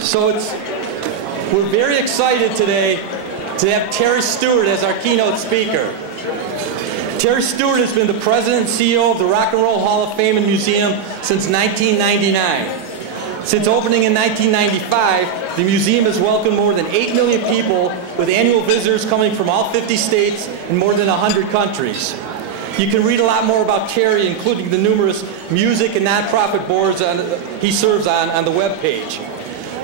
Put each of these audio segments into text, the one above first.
So we're very excited today to have Terry Stewart as our keynote speaker. Terry Stewart has been the president and CEO of the Rock and Roll Hall of Fame and Museum since 1999. Since opening in 1995, the museum has welcomed more than 8 million people, with annual visitors coming from all 50 states and more than 100 countries. You can read a lot more about Terry, including the numerous music and nonprofit boards he serves on the webpage.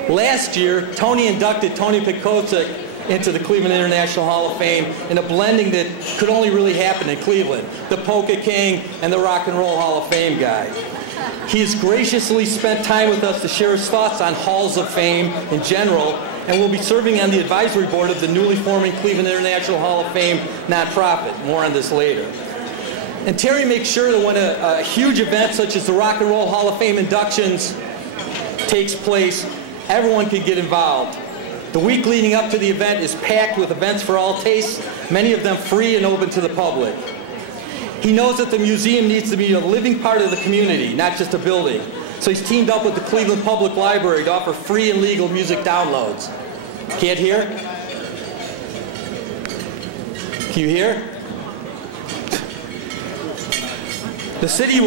Last year, Tony inducted Tony Pikotic into the Cleveland International Hall of Fame in a blending that could only really happen in Cleveland, the Polka King and the Rock and Roll Hall of Fame guy. He has graciously spent time with us to share his thoughts on Halls of Fame in general, and will be serving on the advisory board of the newly forming Cleveland International Hall of Fame nonprofit. More on this later. And Terry makes sure that when a huge event such as the Rock and Roll Hall of Fame inductions takes place, everyone can get involved. The week leading up to the event is packed with events for all tastes, many of them free and open to the public. He knows that the museum needs to be a living part of the community, not just a building. So he's teamed up with the Cleveland Public Library to offer free and legal music downloads. Can't hear? Can you hear? The city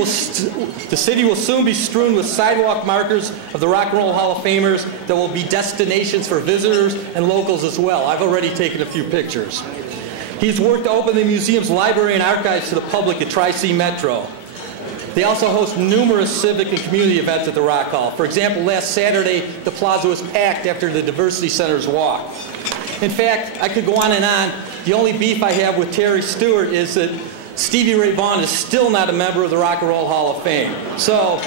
will soon be strewn with sidewalk markers of the Rock and Roll Hall of Famers that will be destinations for visitors and locals as well. I've already taken a few pictures. He's worked to open the museum's library and archives to the public at Tri-C Metro. They also host numerous civic and community events at the Rock Hall. For example, last Saturday, the plaza was packed after the Diversity Center's walk. In fact, I could go on and on. The only beef I have with Terry Stewart is that Stevie Ray Vaughan is still not a member of the Rock and Roll Hall of Fame. So,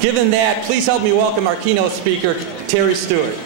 given that, please help me welcome our keynote speaker, Terry Stewart.